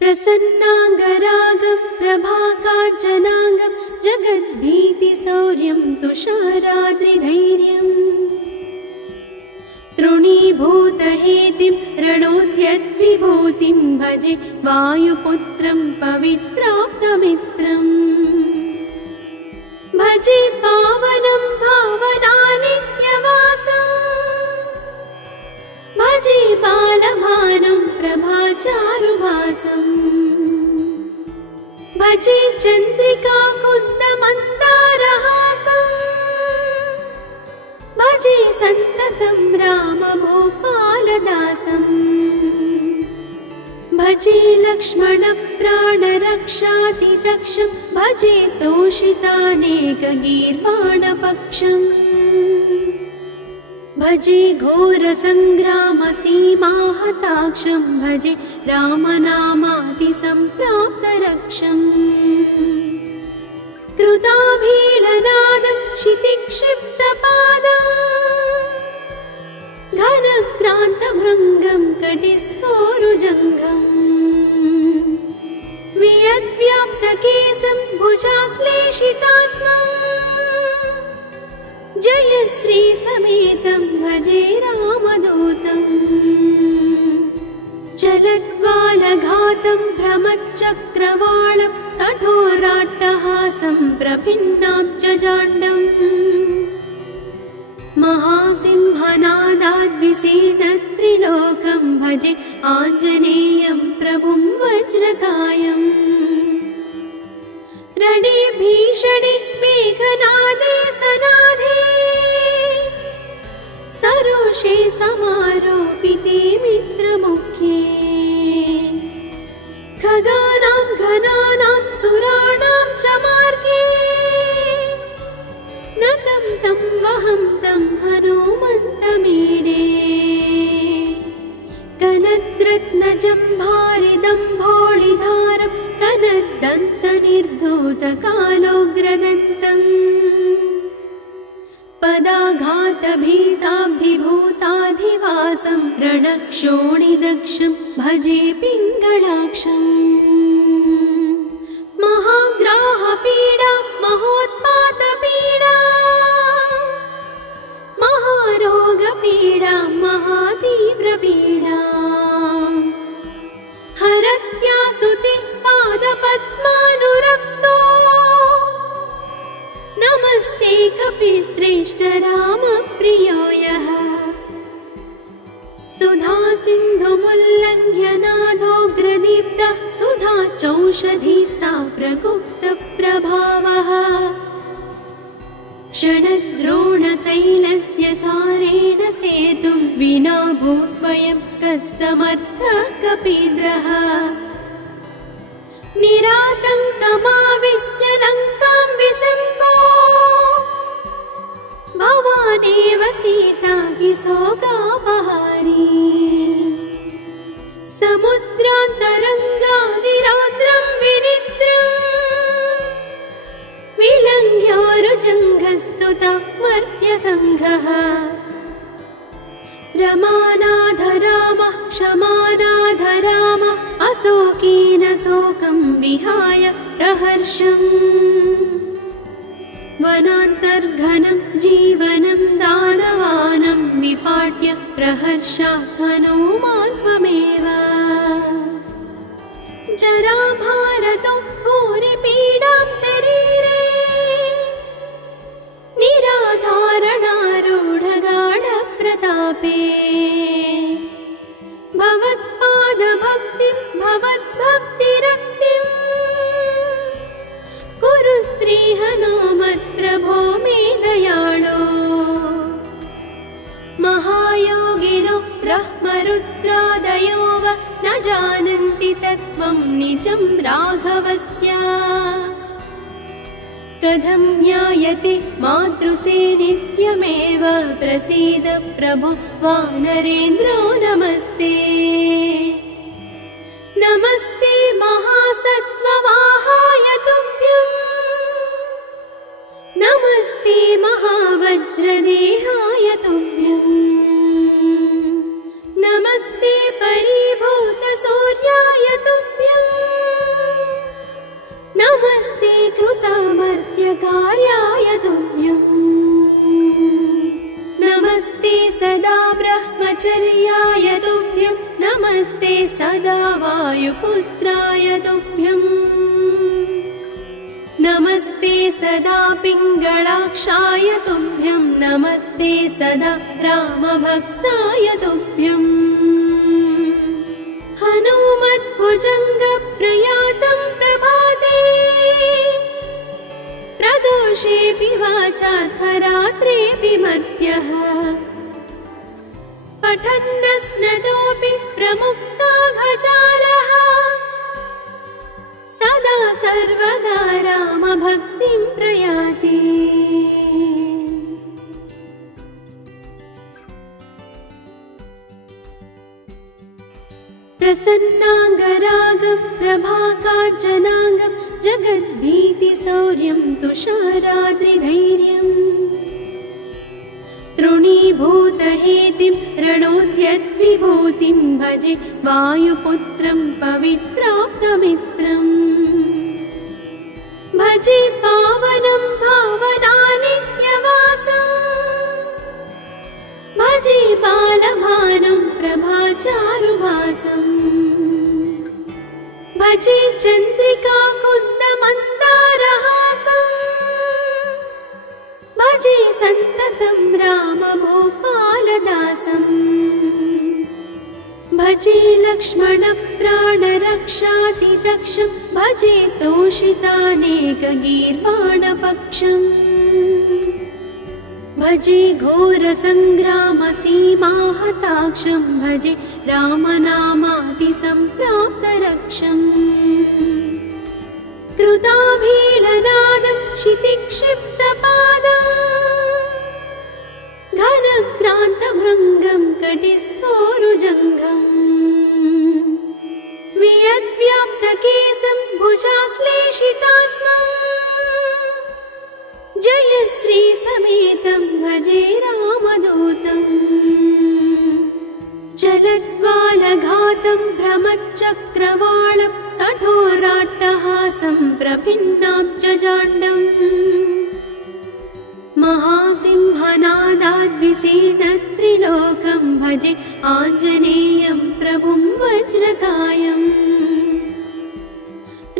प्रसन्नाङ्गरागं प्रभाकाञ्चनाङ्गं जगद्भीतिशौर्यं तुषाराद्रिधैर्यम् तृणीभूतहेतिं रणोद्यद्विभूतिं भजे वायुपुत्रं पवित्राप्तमित्रम् भजे पावनं भावनानित्यवासम् भजे बालभानुं प्रभाचारुभासम् भजे चन्द्रिका कुन्दमन्दारहासम् भजे सन्ततं रामभूपालदासम् भजे लक्ष्मणप्राणरक्षातिदक्षं भजे तोषितानेकगीर्वाणपक्षम् भजे घोरसङ्ग्रामसीमाहताक्षं भजे रामनामातिसम्प्राप्तरक्षम् कृताभीलनादं क्षितिक्षिप्तपादम् घनक्रान्तभृङ्गं कटिस्थोरुजङ्घम् वियद्व्याप्तकेशं भुजाश्लेषितास्मम् जयश्री समेतं भजे रामदूतम् चलद्वालघातं भ्रमच्चक्रवालं कठोराट्टहासं प्रभिन्नाब्जजाण्डम् महासिंहनादाद्विशीर्णत्रिलोकं भजे आञ्जनेयं प्रभुं वज्रकायम् रणे भीषणे मेघनादे सनाधे सरोषे समारोपिते मित्रमुख्ये खगानां घनानां सुराणां च मार्गे नतं तं वहं तं हनुमन्तमीडे कनद्रत्नजम्भारिदम्भोळिधारं कनद्दन्तनिर्धूतकालोग्रदन्तम् पदाघातभीताब्धिभूताधिवासं रणक्षोणिदक्षं भजे पिङ्गळाक्षम् महाग्राहपीडा महोत्पातपीडा महारोगपीडा महातीव्रपीडा हरत्यासुते पादपद्मानुरक्तो नमस्ते कपिश्रेष्ठ रामप्रियो यः सुधा सिन्धुमुल्लङ्घ्य नाथोग्रदीप्तः सुधा चौषधीस्था प्रगुप्तप्रभावः षडद्रोणशैलस्य सारेण सेतुं विना भूस्वयं कः समर्थः कपीन्द्रः निरातङ्कमाविश्य लङ्कां विसम्पो भवानेव सीतातिशोकापहारी समुद्रान्तरङ्गादिरौद्रं विनिद्रम् विलङ्घ्योरुजङ्घस्तुता मर्त्यसङ्घः रमानाथ रामः क्षमानाथ रामः अशोकेन शोकं विहाय प्रहर्षम् वनान्तर्घनं जीवनं दानवानं विपाट्य प्रहर्षात् हनूमान् त्वमेव जराभारतो भूरिपीडां शरीरे निराधारणारूढगाढप्रतापे भवत्पादभक्तिं भवद्भक्तिरक्तिम् कुरु श्रीहनुमत्प्रभो मे दयाळो महायोगिनो ब्रह्मरुद्रादयो वा न जानन्ति तत्त्वं निजं राघवस्य कथं ज्ञायते मातृसे नित्यमेव प्रसीद प्रभो वानरेन्द्रो नमस्ते नमस्ते महासत्त्ववाहाय तुभ्यं नमस्ते महावज्रदेहाय तुभ्यं नमस्ते परिभूतसूर्याय तुभ्यम् नित्यकार्याय तुभ्यम् नमस्ते सदा ब्रह्मचर्याय तुभ्यं नमस्ते सदा वायुपुत्राय तुभ्यम् नमस्ते सदा पिङ्गलाक्षाय तुभ्यं नमस्ते सदा रामभक्ताय तुभ्यम् हनुमद्भुजङ्गप्रयातं प्रभाते प्रदोषेऽपि वाचार्थरात्रेऽपि मर्त्यः पठन्नस्नतोऽपि प्रमुक्ताघजालः सदा सर्वदा रामभक्तिं प्रयाति प्रसन्नाङ्गरागं प्रभाकाञ्चनाङ्गं जगद्भीतिशौर्यं तुषाराद्रिधैर्यम् तृणीभूतहेतिं रणोद्यद्विभूतिं भजे वायुपुत्रं पवित्राप्तमित्रम् भजे पावनं भावनानित्यवासम् भजे बालभानुं प्रभाचारुभासम् भजे चन्द्रिका कुन्दमन्दारहासम् भजे सन्ततं रामभूपालदासम् भजे लक्ष्मणप्राणरक्षातिदक्षं भजे तोषितानेकगीर्वाणपक्षम् भजे घोरसङ्ग्रामसीमाहताक्षं भजे रामनामातिसम्प्राप्तरक्षम् कृताभीलनादं क्षितिक्षिप्तपादम् घनक्रान्तभृङ्गं कटिस्थोरुजङ्घम् वियद्व्याप्तकेशं भुजाश्लेषितास्मम् जयश्री समेतं भजे रामदूतम् चलद्वालघातं भ्रमच्चक्रवालं कठोराट्टहासं प्रभिन्नाब्जजाण्डम् महासिंहनादाद्विशीर्णत्रिलोकं भजे आञ्जनेयं प्रभुं वज्रकायम्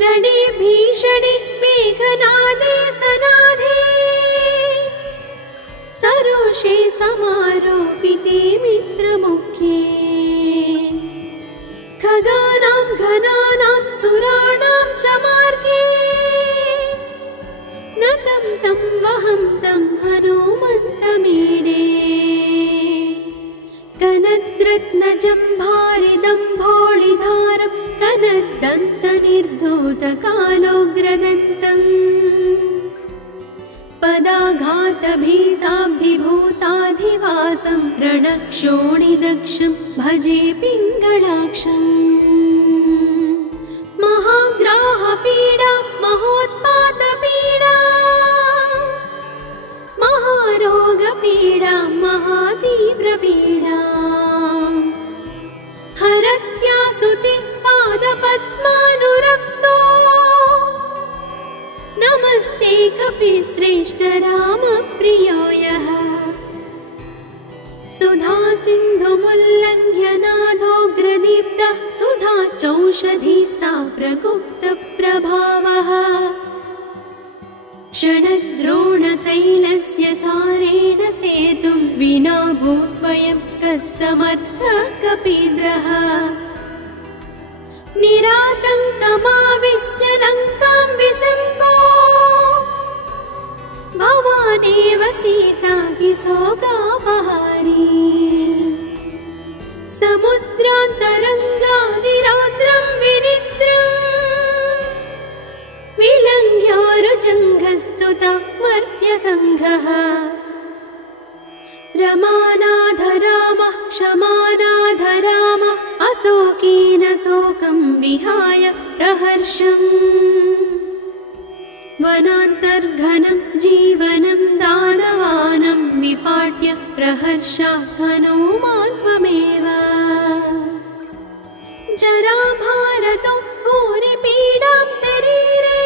रणे भीषणे मेघनादे सनादे सरोषे समारोपिते मित्रमुख्ये खगानां घनानां सुराणां च मार्गे नतं तं वहं तं हनुमन्तमीडे कनद्रत्नजम्भारिदम्भोळिधारं कनद्दन्तनिर्धूतकालोग्रदन्तम् पदाघातभीताब्धिभूताधिवासं रणक्षोणिदक्षं भजे पिङ्गलाक्षम् महाग्राहपीडा महोत्पातपीडा महारोगपीडा महातीव्रपीडा हरत्यासुति पादपद्मानुरक्तो नमस्ते कपिश्रेष्ठ रामप्रियो यः सुधा सिन्धुमुल्लङ्घ्य नाथोग्रदीप्तः सुधा चौषधीस्ता प्रगुप्तप्रभावः षडद्रोणशैलस्य सारेण सेतुं विना भूस्वयं कः समर्थः कपीन्द्रः निरातङ्कमाविश्य लङ्कां विसम्पो भवानेव सीतातिशोकापहारी समुद्रान्तरङ्गादिरौद्रं विनिद्रम् विलङ्घ्योरुजङ्घस्तुता मर्त्यसङ्घः रमानाथ रामः क्षमानाथ रामः अशोकेन शोकं विहाय प्रहर्षम् वनान्तर्घनं जीवनं दानवानं विपाट्य प्रहर्षात् हनुमान् त्वमेव जराभारतो भूरिपीडां शरीरे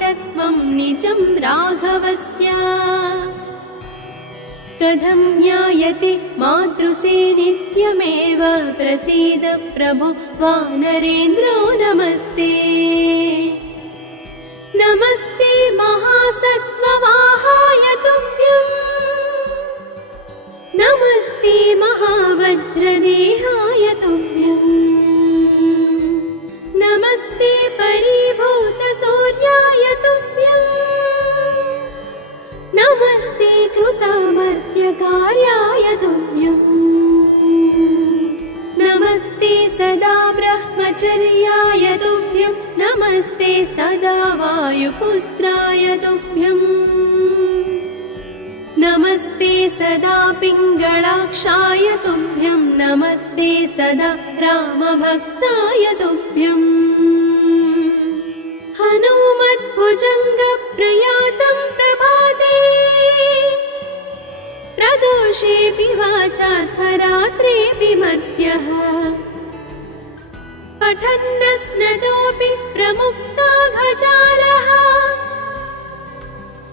तत्त्वं निजं राघवस्य कथं ज्ञायते मातृसेनित्यमेव प्रसीद प्रभो वानरेन्द्रो नमस्ते नमस्ते महासत्त्ववाहाय तुभ्यं नमस्ते महावज्रदेहाय तुभ्यं नमस्ते परिभूतसूर्याय तुभ्यं नमस्ते कृतमर्त्यकार्याय तुभ्यं नमस्ते सदा ब्रह्मचर्याय तुभ्यं नमस्ते सदा वायुपुत्राय तुभ्यं नमस्ते सदा पिङ्गळाक्षाय तुभ्यं नमस्ते सदा रामभक्ताय तुभ्यं हनुमद्भुजङ्गप्रयातं प्रभाते प्रदोषेऽपि वाचार्थरात्रेऽपि मध्यः पठन्नस्नतोऽपि प्रमुक्ताघजालः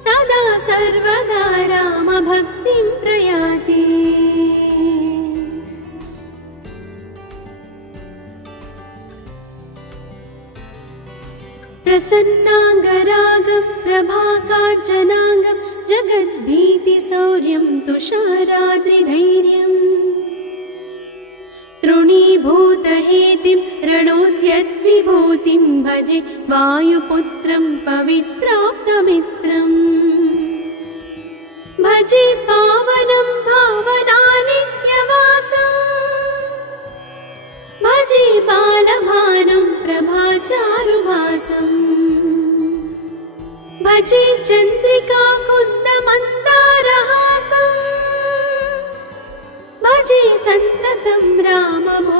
सदा सर्वदा रामभक्तिं प्रयाति प्रसन्नाङ्गरागं प्रभाकाञ्चनाङ्गं जगद्भीतिशौर्यं तुषाराद्रिधैर्यं तृणीभूतहेतिं रणोद्यद्विभूतिं भजे वायुपुत्रं पवित्राप्तमित्रम् भजे पावनं भावनानित्यवासम् भजे बालभानुं प्रभाचारुभासम् भजे चन्द्रिका कुन्दमन्दारहासम् भजे सन्ततं रामभूपालदासम्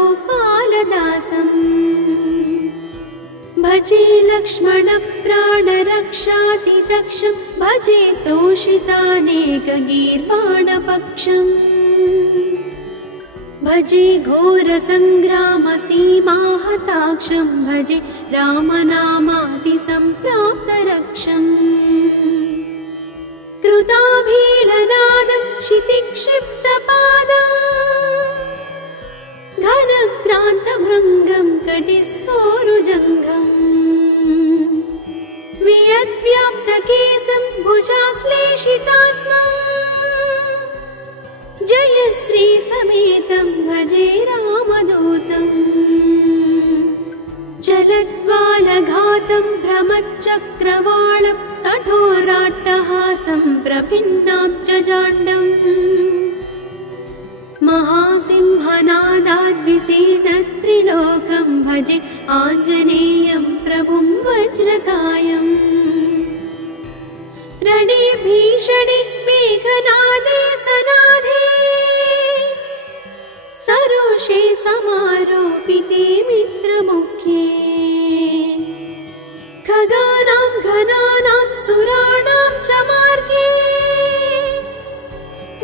भजे लक्ष्मणप्राणरक्षातिदक्षं भजे तोषितानेकगीर्वाणपक्षम् भजे घोरसङ्ग्रामसीमाहताक्षं भजे रामनामातिसम्प्राप्तरक्षम् कृताभीलनादं क्षितिक्षिप्तपादम् घनक्रान्तभृङ्गं कटिस्थोरुजङ्घम् वियद्व्याप्तकेशं भुजाश्लेषितास्मम् जयश्री समेतं भजे रामदूतम् जलद्वालघातं भ्रमच्चक्रवालं कठोराट्टहासं प्रभिन्नाब्जजाण्डम् महासिंहनादाद्विशीर्णत्रिलोकं भजे आञ्जनेयं प्रभुं वज्रकायम् रणे भीषणे मेघनादे सनाधे सरोषे समारोपिते मित्रमुख्ये खगानां घनानां सुराणां च मार्गे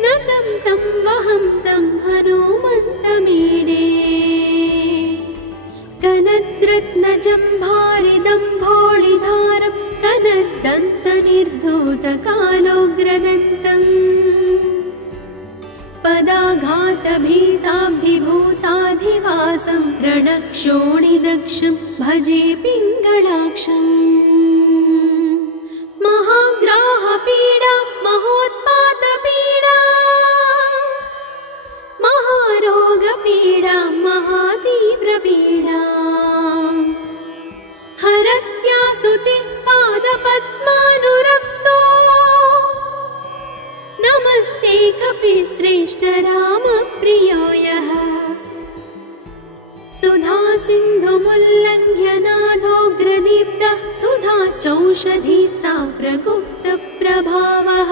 नतं तं वहं तं हनुमन्तमीडे कनद्रत्नजम्भारिदम्भोळिधारं कनद्दन्तनिर्धूतकालोग्रदन्तम् पदाघातभीताब्धिभूताधिवासं रणक्षोणिदक्षं भजे पिङ्गळाक्षम् महाग्राहपीडा महोत्पातपीडा महारोगपीडा महातीव्रपीडा हरत्यासुते पादपद्मानुरक्तो नमस्ते कपिश्रेष्ठ रामप्रियो यः सुधा सिन्धुमुल्लङ्घ्य नाथोग्रदीप्तः सुधा चौषधीस्था प्रगुप्तप्रभावः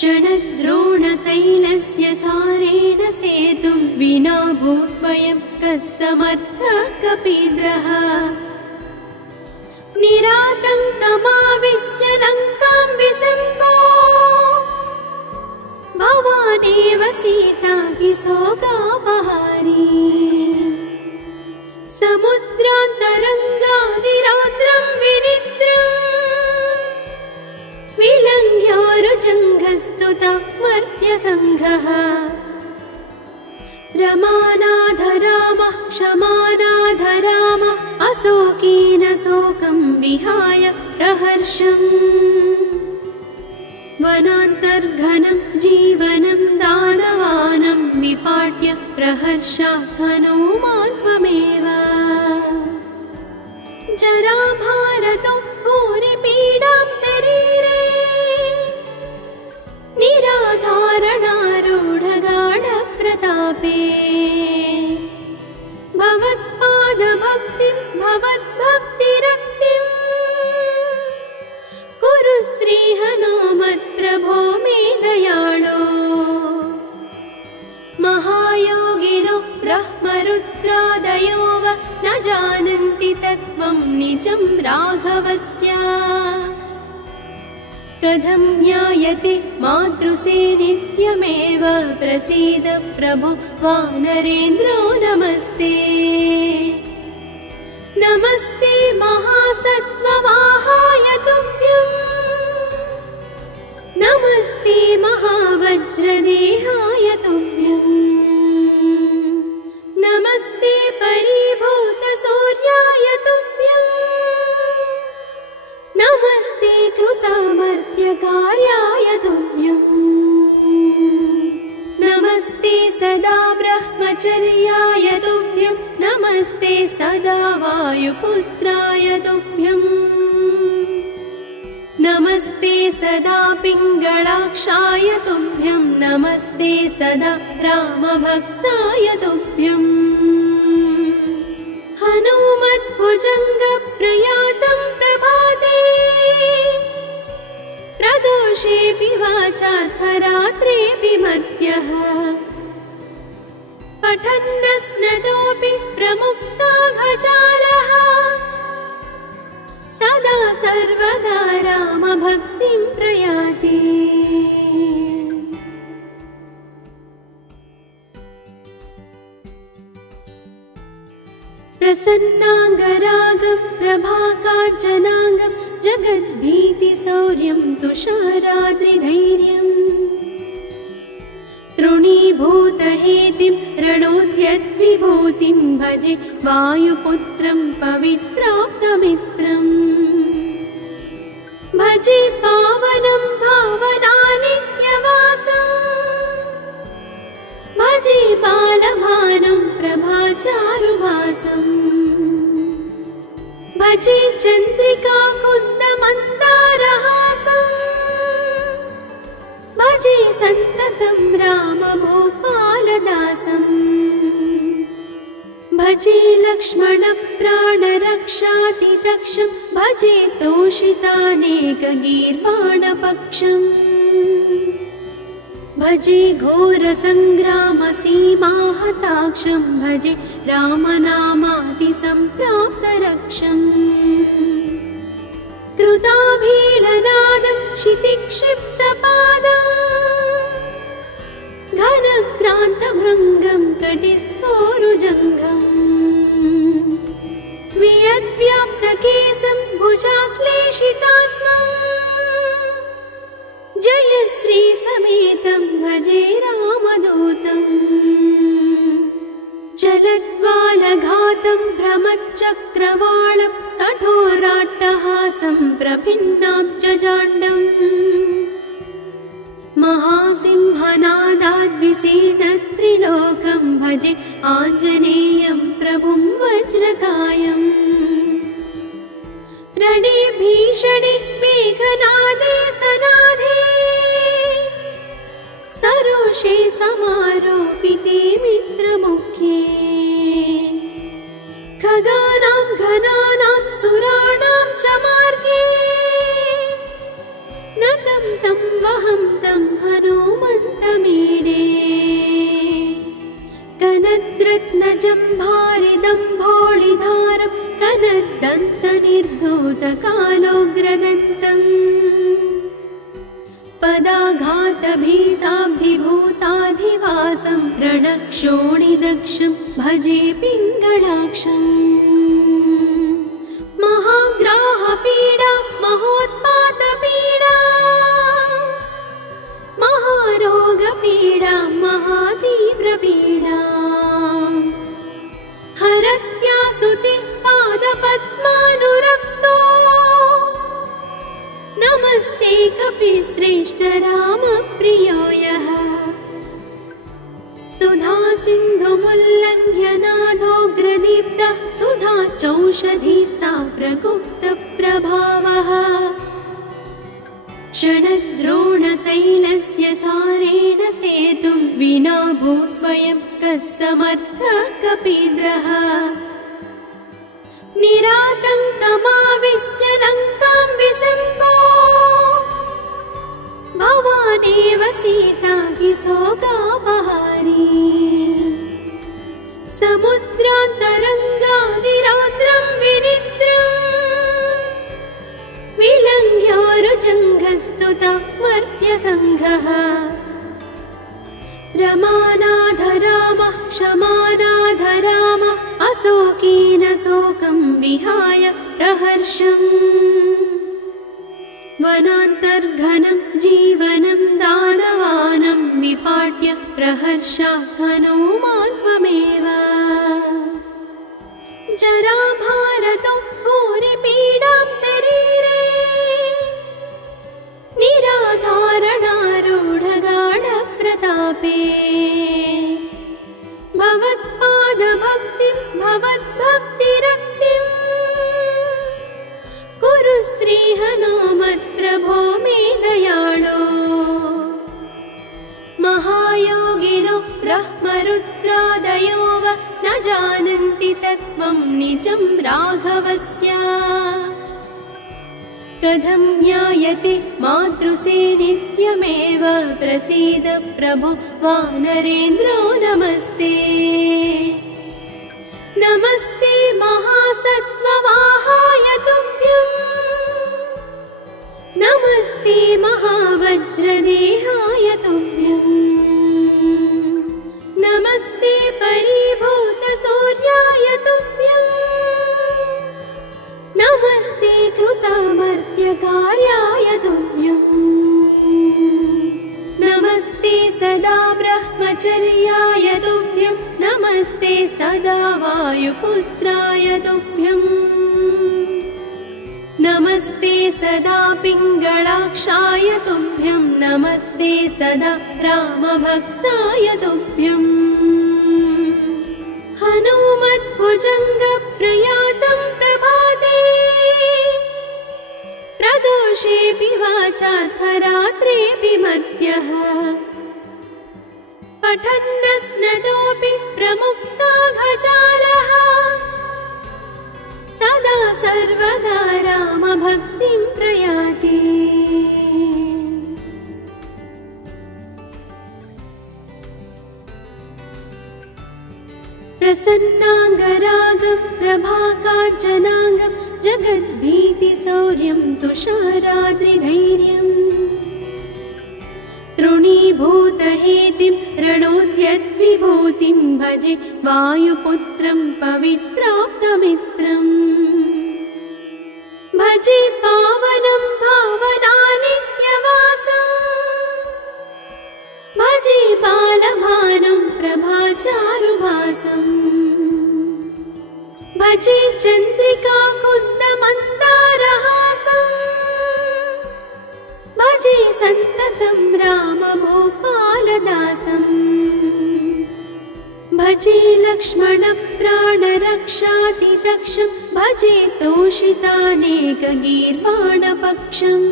षडद्रोणशैलस्य सारेण सेतुं विना भूस्वयं कः समर्थः कपीन्द्रः निरातङ्कमाविश्य लङ्कां विसम्पो भवानेव सीतातिशोकापहारी समुद्रान्तरङ्गादिरौद्रं विनि श्रीरङ्ग्योरुजङ्घस्तुता मर्त्यसङ्घः रमानाथ रामः क्षमानाथ रामः अशोकेन शोकं विहाय प्रहर्षम् वनान्तर्घनं जीवनं दानवानं विपाट्य प्रहर्षात् हनूमान् त्वमेव जराभारतो भूरिपीडां शरीरे निराधारणारूढगाढप्रतापे भवत्पादभक्तिं भवद्भक्तिरक्तिम् कुरु श्रीहनुमत्प्रभो मे दयाळो महायोगिनो ब्रह्मरुद्रादयो वा न जानन्ति तत्त्वं निजं राघवस्य कथं ज्ञायते मातृसे नित्यमेव प्रसीद प्रभो वानरेन्द्रो नमस्ते नमस्ते महासत्त्ववाहाय तुभ्यं नमस्ते महावज्रदेहाय तुभ्यं नमस्ते परिभूतसूर्याय तुभ्यं नमस्ते कृतामर्त्यकार्याय तुभ्यं नमस्ते सदा ब्रह्मचर्याय तुभ्यं नमस्ते सदा वायुपुत्राय तुभ्यं नमस्ते सदा पिङ्गळाक्षाय तुभ्यं नमस्ते सदा रामभक्ताय तुभ्यं हनुमद्भुजङ्गप्रयातं प्रभाते प्रदोषेऽपि वाचार्थरात्रेऽपि मर्त्यः पठन्नस्नतोऽपि प्रमुक्ताघजालः सदा सर्वदा रामभक्तिं प्रयाति प्रसन्नाङ्गरागं प्रभाकाञ्चनाङ्गं जगद्भीतिशौर्यं तुषाराद्रिधैर्यम् तृणीभूतहेतिं रणोद्यद्विभूतिं भजे वायुपुत्रं पवित्राप्तमित्रम् भजे पावनं भावनानित्यवासम् भजे बालभानुं प्रभाचारुवासम् भजे चन्द्रिका कुन्दमन्दारहासम् भजे सन्ततं रामभूपालदासम् भजे लक्ष्मणप्राणरक्षातिदक्षं भजे तोषितानेकगीर्वाणपक्षम् भजे घोरसङ्ग्रामसीमाहताक्षं भजे रामनामातिसम्प्राप्तरक्षम् कृताभीलनादं क्षितिक्षिप्तपादम् घनक्रान्तभृङ्गं कटिस्थोरुजङ्घम् वियद्व्याप्तकेशं भुजाश्लेषितास्मम् जयश्री समेतं भजे रामदूतम् चलद्वालघातं भ्रमच्चक्रवालं कठोराट्टहासं प्रभिन्नाब्जजाण्डम् महासिंहनादाद्विशीर्णत्रिलोकं भजे आञ्जनेयं प्रभुं वज्रकायम् रणे भीषणे मेघनादे सनादे सरोषे समारोपिते मित्रमुखे खगानां घनानां सुराणां च मार्गे नतं तं वहं तं हनुमन्तमीडे कनद्रत्नजम्भारिदम्भोळिधारं कनद्दन्तनिर्धूतकालोग्रदन्तम् पदाघातभीताब्धिभूताधिवासं रणक्षोणिदक्षं भजे पिङ्गळाक्षम् महाग्राहपीडा महोत्पातपीडा पीडा हरत्यासुतिः पादपद्मानुरक्तो नमस्ते कपिश्रेष्ठ रामप्रियो यः सुधा सिन्धुमुल्लङ्घ्य नाथोग्रदीप्तः सुधा चौषधीस्ता प्रगुप्तप्रभावः षडद्रोणशैलस्य सारेण सेतुं विना भू स्वयं कः समर्थः कपीन्द्रः निरातङ्कमाविश्य लङ्कां विसम्पो भवानेव सीताकिशोकापहारी समुद्रान्तरङ्गादिरौद्रं विनिद्रम् विलङ्घ्योरुजङ्घस्तुतः मर्त्यसङ्घः रमानाथ रामः क्षमानाथ रामः अशोकेन शोकं विहाय प्रहर्षम् वनान्तर्घनं जीवनं दानवानं विपाट्य प्रहर्षात् हनूमान् त्वमेव जराभारतो भूरिपीडां शरीरे निराधारणारूढगाढप्रतापे भवत्पादभक्तिं भवद्भक्तिरक्तिम् कुरु श्रीहनुमत्प्रभो मे दयाळो महायोगिनो ब्रह्मरुद्रादयो वा न जानन्ति तत्त्वं निजं राघवस्य कथं ज्ञायते मातृसे नित्यमेव प्रसीद प्रभो वानरेन्द्रो नमस्ते नमस्ते महासत्त्ववाहाय तुभ्यं नमस्ते महावज्रदेहाय तुभ्यं नमस्ते परिभूतसूर्याय तुभ्यं नमस्ते कृतामर्त्यकार्याय तुभ्यं नमस्ते सदा ब्रह्मचर्याय तुभ्यं नमस्ते सदा वायुपुत्राय तुभ्यं नमस्ते सदा पिङ्गळाक्षाय तुभ्यं नमस्ते सदा रामभक्ताय तुभ्यं हनुमद्भुजङ्गप्रयातं प्रभाते प्रदोषेऽपि वाचार्थरात्रेऽपि मर्त्यः पठन्नस्नतोऽपि प्रमुक्ताघजालः सदा सर्वदा रामभक्तिं प्रयाति प्रसन्नाङ्गरागं प्रभाकाञ्चनाङ्गं जगद्भीतिशौर्यं तुषाराद्रिधैर्यम् तृणीभूतहेतिं रणोद्यद्विभूतिं भजे वायुपुत्रं पवित्राप्तमित्रम् भजे पावनं भावनानित्यवासम् भजे बालभानुं प्रभाचारुभासम् भजे चन्द्रिका कुन्दमन्दारहासम् भजे सन्ततं रामभूपालदासम् भजे लक्ष्मणप्राणरक्षातिदक्षं भजे तोषितानेकगीर्वाणपक्षम्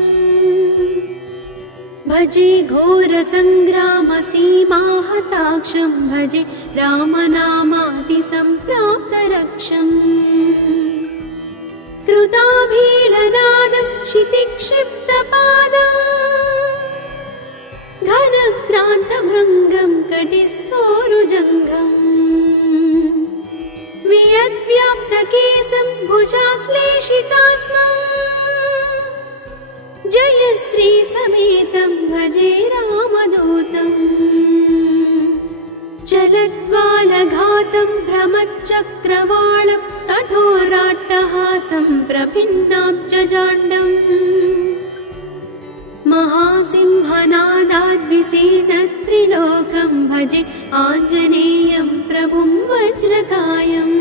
भजे घोरसङ्ग्रामसीमाहताक्षं भजे रामनामातिसम्प्राप्तरक्षम् कृताभीलनादं क्षितिक्षिप्तपादम् घनक्रान्तभृङ्गं कटिस्थोरुजङ्घम् वियद्व्याप्तकेशं भुजाश्लेषितास्मम् जयश्री समेतं भजे रामदूतम् चलद्वालघातं भ्रमच्चक्रवालं कठोराट्टहासं प्रभिन्नाब्जजाण्डम् महासिंहनादाद्विशीर्णत्रिलोकं भजे आञ्जनेयं प्रभुं वज्रकायम्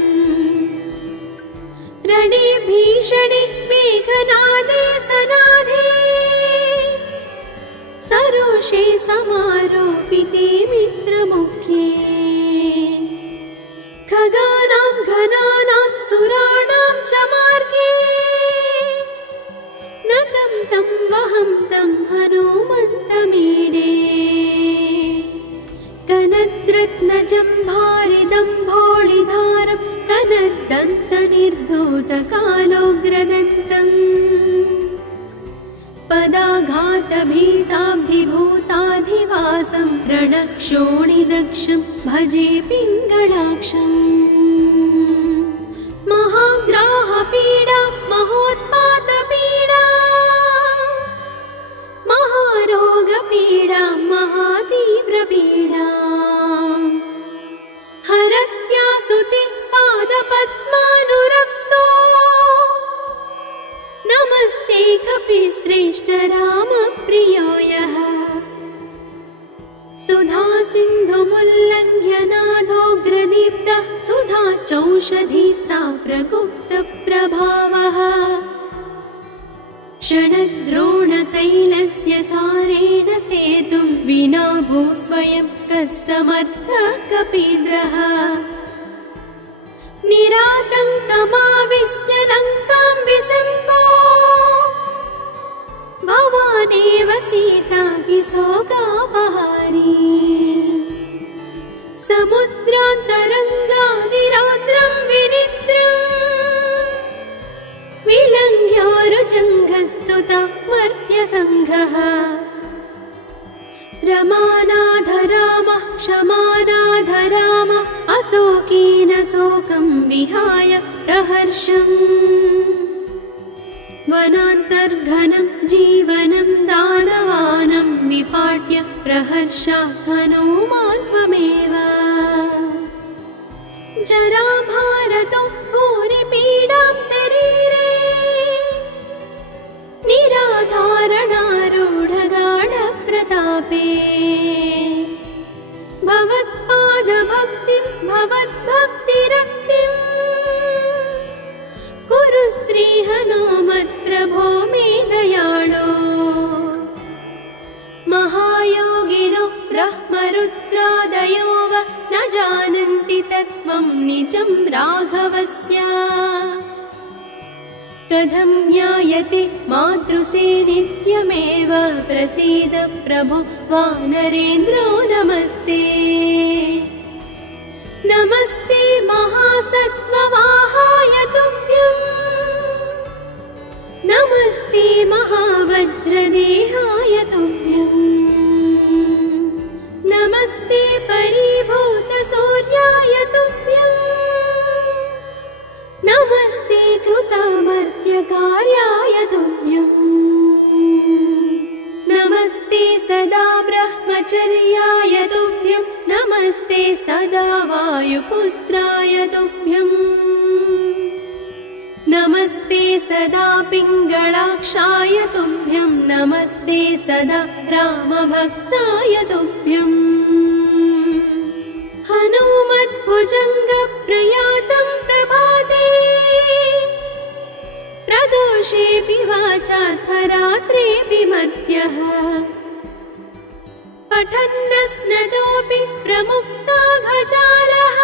रणे भीषणे मेघनादे सनादे सरोषे समारोपिते मित्रमुख्ये खगानां घनानां सुराणां च मार्गे नतं तं वहं तं हनुमन्तमीडे कनद्रत्नजम्भारिदम्भोळिधारं कनद्दन्तनिर्धूतकालोग्रदन्तम् पदाघातभीताब्धिभूताधिवासं रणक्षोणिदक्षं भजे पिङ्गळाक्षम् महाग्राहपीडा महोत्पातपीडा महारोगपीडा महातीव्रपीडा हरत्यासुते पादपद्मानुरक्तो नमस्ते कपिश्रेष्ठ रामप्रियो यः सुधा सिन्धुमुल्लङ्घ्य नाथोग्रदीप्तः सुधा चौषधीस्ता प्रगुप्तप्रभावः षडद्रोणशैलस्य सारेण सेतुं विना भूस्वयं कः समर्थः कपीन्द्रः निरातङ्कमाविश्य लङ्कां विसम्पो भवानेव सीतातिशोकापहारी समुद्रान्तरङ्गादिरौद्रं विनिद्रम् विलङ्घ्योरुजङ्घस्तुता मर्त्यसङ्घः रमानाथ रामः क्षमानाथ रामः अशोकेन शोकं विहाय प्रहर्षम् वनान्तर्घनं जीवनं दानवानं विपाट्य प्रहर्षात् हनुमान् त्वमेव जराभारतो भूरिपीडां शरीरे निराधारणारूढगाढप्रतापे भवत्पादभक्तिं भवद्भक्तिरक्तिम् कुरु श्रीहनुमत्प्रभो मे दयाळो महायोगिनो ब्रह्मरुद्रादयो वा न जानन्ति तत्त्वं निजं राघवस्य कथं ज्ञायते मातृसे नित्यमेव प्रसीद प्रभो वानरेन्द्रो नमस्ते नमस्ते महासत्त्ववाहाय तुभ्यं नमस्ते महावज्रदेहाय तुभ्यं नमस्ते परिभूतसूर्याय तुभ्यं नमस्ते कृतामर्त्यकार्याय तुभ्यं नमस्ते सदा ब्रह्मचर्याय तुभ्यं नमस्ते सदा वायुपुत्राय तुभ्यं नमस्ते सदा पिङ्गळाक्षाय तुभ्यं नमस्ते सदा रामभक्ताय तुभ्यं हनुमद्भुजङ्गप्रयातं प्रभाते प्रदोषेऽपि वाचार्थरात्रेऽपि मर्त्यः पठन्नस्नतोऽपि प्रमुक्ताघजालः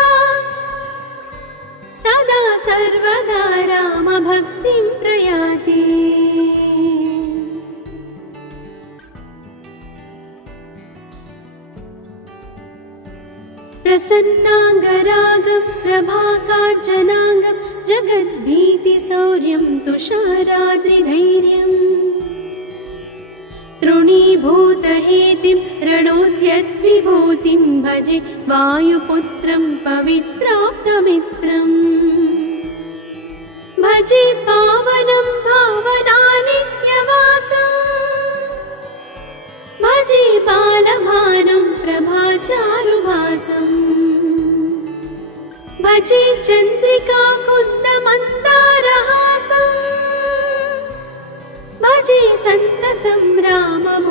सदा सर्वदा रामभक्तिं प्रयाति प्रसन्नाङ्गरागं प्रभाकाञ्चनाङ्गं जगद्भीतिशौर्यं तुषाराद्रिधैर्यम् तृणीभूतहेतिं रणोद्यद्विभूतिं भजे वायुपुत्रं पवित्राप्तमित्रम् भजे पावनं भावनानित्यवासम् भजे बालभानुं प्रभाचारुभासम् भजे चन्द्रिकाकुन्दमन्दारहासम् भजे सन्ततं सततं रामभूपालदासम्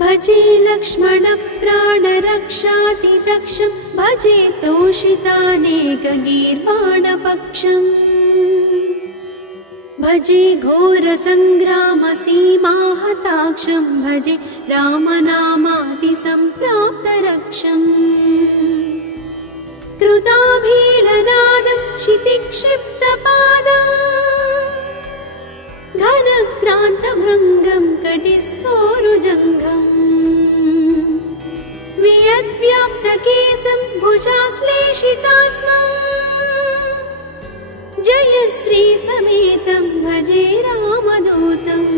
भजे लक्ष्मणप्राणरक्षातिदक्षं भजे तोषितानेकगीर्वाणपक्षम् भजे घोरसङ्ग्रामसीमाहताक्षं भजे रामनामातिसम्प्राप्तरक्षम् कृताभीलनादं क्षितिक्षिप्तपादम् घनक्रान्तभृङ्गं कटिस्थोरुजङ्घम् वियद्व्याप्तकेशं भुजाश्लेषितास्मम् जयश्रीसमेतं भजे रामदूतम्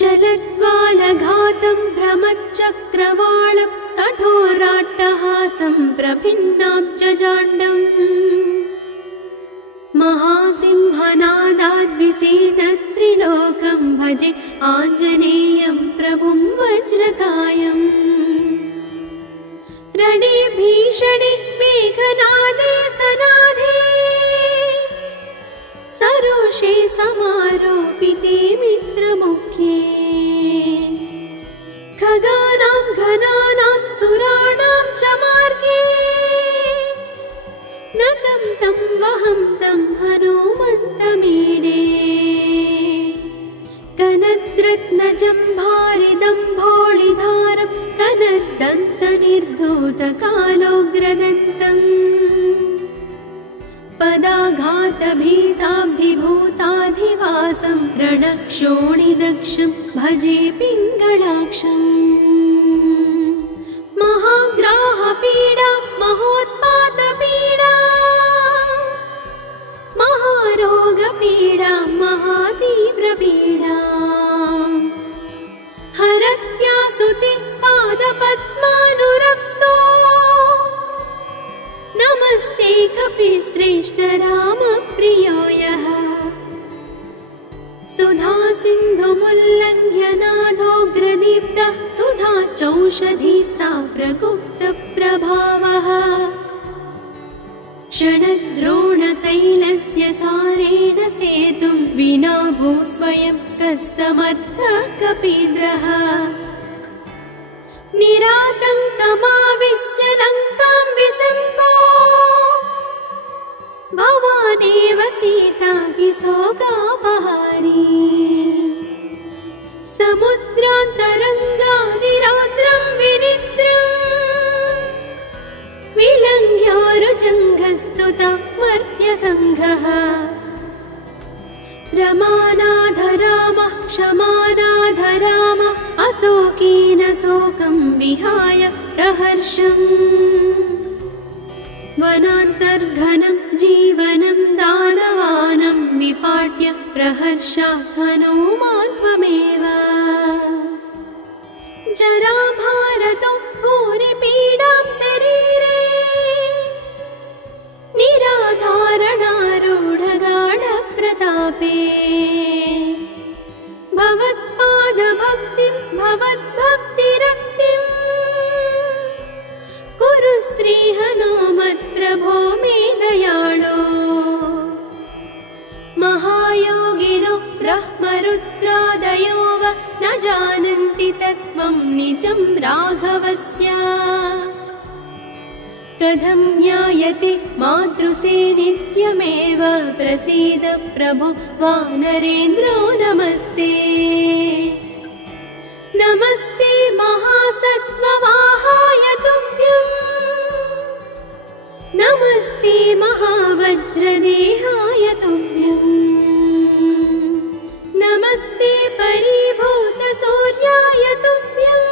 चलद्वालघातं भ्रमच्चक्रवालं कठोराट्टहासं प्रभिन्नाब्जजाण्डम् महासिंहनादाद्विशीर्णत्रिलोकं भजे आञ्जनेयं प्रभुं वज्रकायम् रणे भीषणे मेघनादे सनाधे सरोषे समारोपिते मित्रमुख्ये खगानां घनानां सुराणां च मार्गे नतं तं वहं तं हनुमन्तमीडे कनद्रत्नजम्भारिदम्भोळिधारं कनद्दन्तनिर्धूतकालोग्रदन्तम् पदाघातभीताब्धिभूताधिवासं रणक्षोणिदक्षं भजे पिङ्गळाक्षम् महाग्राहपीडा महोत्पातपीडा महारोगपीडा महातीव्रपीडा हरत्यासुते पादपद्मानुरक्तो नमस्ते कपिश्रेष्ठ रामप्रियो यः सुधा सिन्धुमुल्लङ्घ्य नाथोग्रदीप्तः सुधा चौषधीस्था प्रगुप्तप्रभावः षडद्रोणशैलस्य सारेण सेतुं विना भूस्वयं कः समर्थः कपीन्द्रः निरातङ्कमाविश्य लङ्कां विसम्पो भवानेव सीतातिशोकापहारी समुद्रान्तरङ्गादिरौद्रं विनिद्रम् विलङ्घ्योरुजङ्घस्तुतं मर्त्यसङ्घः रमानाधरामः क्षमानाधरामः अशोकेन शोकं विहाय प्रहर्षम् वनान्तर्घनं जीवनं दानवानं विपाट्य प्रहर्षात् हनुमान् त्वमेव जराभारतो भूरिपीडां शरीरे निराधारणारूढगाढप्रतापे भवत्पादभक्तिं भवद्भक्तिरक्तिम् कुरु श्रीहनुमत्प्रभो मे दयाळो महायोगिनो ब्रह्मरुद्रादयो वा न जानन्ति तत्त्वं निजं राघवस्य कथं ज्ञायते मातृसे नित्यमेव प्रसीद प्रभो वानरेन्द्रो नमस्ते नमस्ते महासत्त्ववाहाय तुभ्यं नमस्ते महावज्रदेहाय तुभ्यं नमस्ते परिभूतसूर्याय तुभ्यं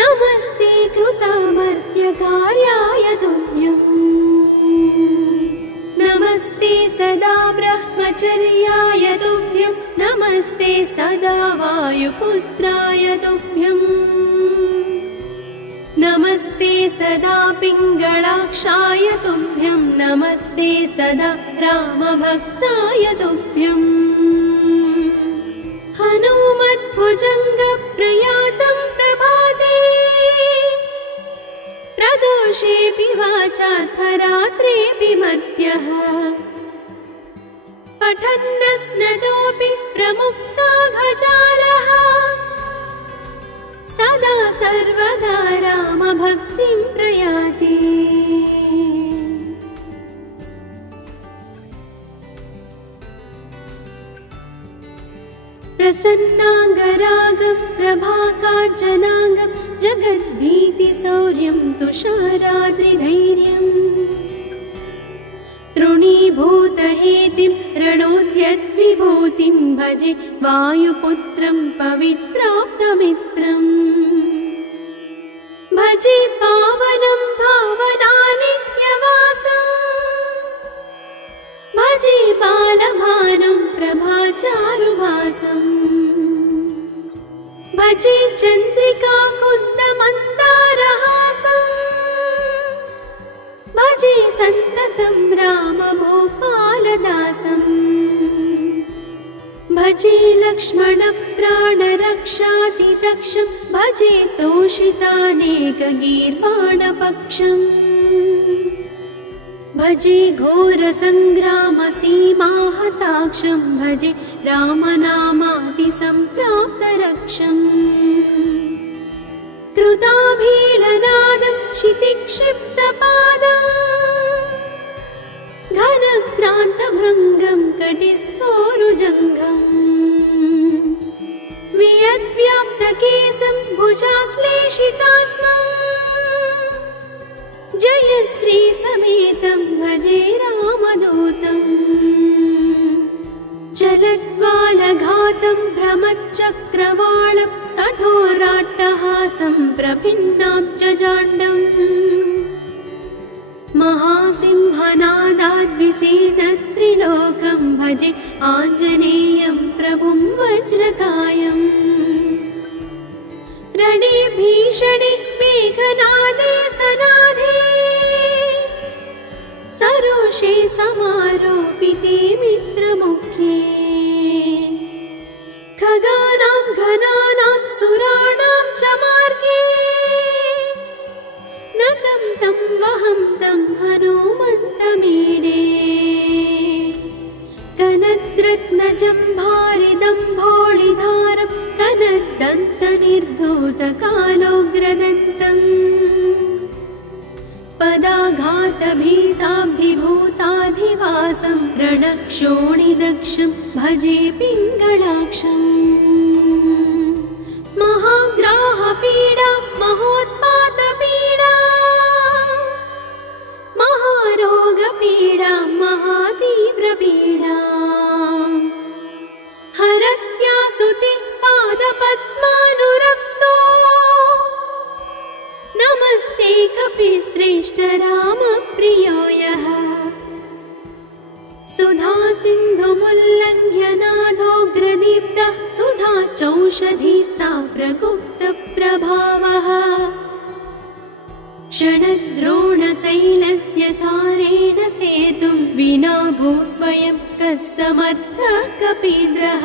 नमस्ते कृतामर्त्यकार्याय तुभ्यं नमस्ते सदा ब्रह्मचर्याय तुभ्यं नमस्ते सदा वायुपुत्राय तुभ्यं नमस्ते सदा पिङ्गळाक्षाय तुभ्यं नमस्ते सदा रामभक्ताय तुभ्यं हनुमद्भुजङ्गप्रयातं प्रभाते प्रदोषेऽपि वाचाथ रात्रेऽपि मर्त्यः पठन्नस्नतोऽपि प्रमुक्ताघजालः सदा सर्वदा रामभक्तिं प्रयाति। प्रसन्नाङ्गरागं प्रभाकाञ्चनाङ्गं जगद्भीतिशौर्यं तुषाराद्रिधैर्यम् तृणीभूतहेतिं रणोद्यद्विभूतिं भजे वायुपुत्रं पवित्राप्तमित्रम् भजे पावनं भावनानित्यवासम् भजे बालभानुं प्रभाचारुभासम् भजे चन्द्रिका कुन्दमन्दारहासम् भजे सन्ततं रामभूपालदासम् भजे लक्ष्मणप्राणरक्षातिदक्षं भजे तोषितानेकगीर्वाणपक्षम् भजे घोरसङ्ग्रामसीमाहताक्षं भजे रामनामातिसम्प्राप्तरक्षम् कृताभीलनादं क्षितिक्षिप्तपादम् घनक्रान्तभृङ्गं कटिस्थोरुजङ्घम् वियद्व्याप्तकेशं भुजाश्लेषितास्मम् जयश्री समेतं भजे रामदूतम् चलद्वालघातं भ्रमच्चक्रवालं कठोराट्टहासं प्रभिन्नां च जाण्डम् महासिंहनादाद्विशीर्णत्रिलोकं भजे आञ्जनेयं प्रभुं वज्रकायम् रणे भीषणे मेघनादे सनादे सरोषे समारोपिते मित्रमुखे खगानां घनानां सुराणां च मार्गे नतं तं वहं तं हनुमन्तमीडे कनद्रत्नजम्भारिदम्भोळिधारं कनद्दन्तनिर्धूतकालोग्रदन्तम् पदाघातभीताब्धिभूताधिवासं रणक्षोणिदक्षं भजे पिङ्गळाक्षम् महाग्राहपीडा महोत्पातपीडा महारोगपीडा महातीव्रपीडा हरत्यासुते पादपद्मानुरक्तो नमस्ते कपिश्रेष्ठ रामप्रियो यः सुधा सिन्धुमुल्लङ्घ्य नाथोग्रदीप्तः सुधा चौषधीस्ता प्रगुप्तप्रभावः षडद्रोणशैलस्य सारेण सेतुं विना भूस्वयं कः समर्थः कपीन्द्रः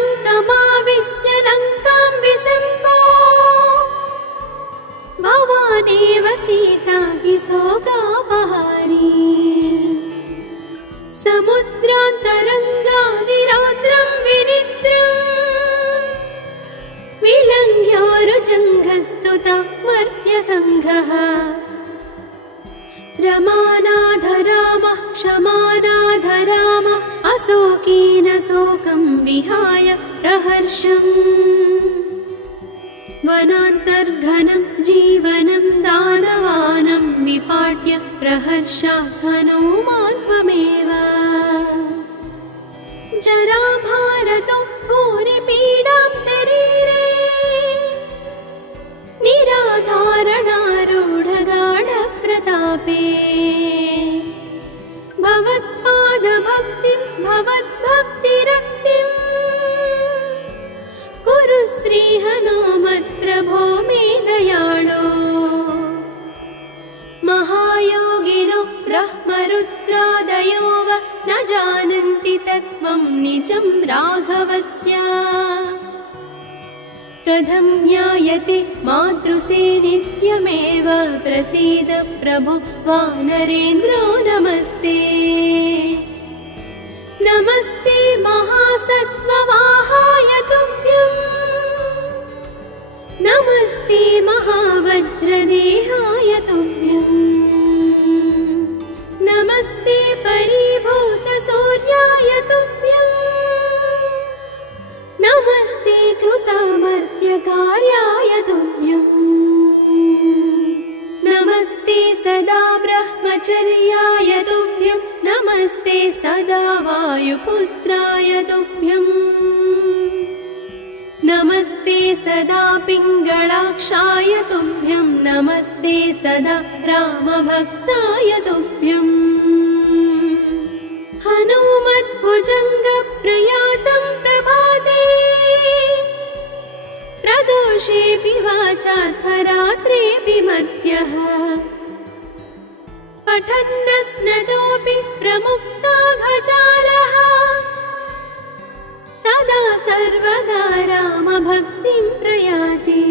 निरातङ्कमाविश्य लङ्कां विसम्पो भवानेव सीतातिशोकापहारी समुद्रान्तरङ्गादिरौद्रं विनिद्रम् विलङ्घ्योरुजङ्घस्तुता मर्त्यसङ्घः रमानाथ रामः क्षमानाथ रामः अशोकेन शोकं विहाय प्रहर्षम् वनान्तर्घनं जीवनं दानवानं विपाट्य प्रहर्षात् हनुमान् त्वमेव जराभारतो भूरिपीडां शरीरे निराधारणारूढगाढप्रतापे भवत्पादभक्तिं भवद्भक्तिरक्तिम् कुरु श्रीहनुमत्प्रभो मे दयाळो महायोगिनो ब्रह्मरुद्रादयो वा न जानन्ति तत्त्वं निजं राघवस्य कथं ज्ञायते मातृसे नित्यमेव प्रसीद प्रभो वानरेन्द्रो नमस्ते नमस्ते महासत्त्ववाहाय तुभ्यं नमस्ते महावज्रदेहाय तुभ्यं नमस्ते परिभूतसूर्याय तुभ्यं नमस्ते कृतामर्त्यकार्याय तुभ्यं नमस्ते सदा ब्रह्मचर्याय तुभ्यं नमस्ते सदा वायुपुत्राय तुभ्यं नमस्ते सदा पिङ्गळाक्षाय तुभ्यं नमस्ते सदा रामभक्ताय तुभ्यं हनुमद्भुजङ्गप्रयातं प्रभाते प्रदोषेऽपि वाचार्थरात्रेऽपि मर्त्यः पठन्नस्नतोऽपि प्रमुक्ताघजालः सदा सर्वदा रामभक्तिं प्रयाति।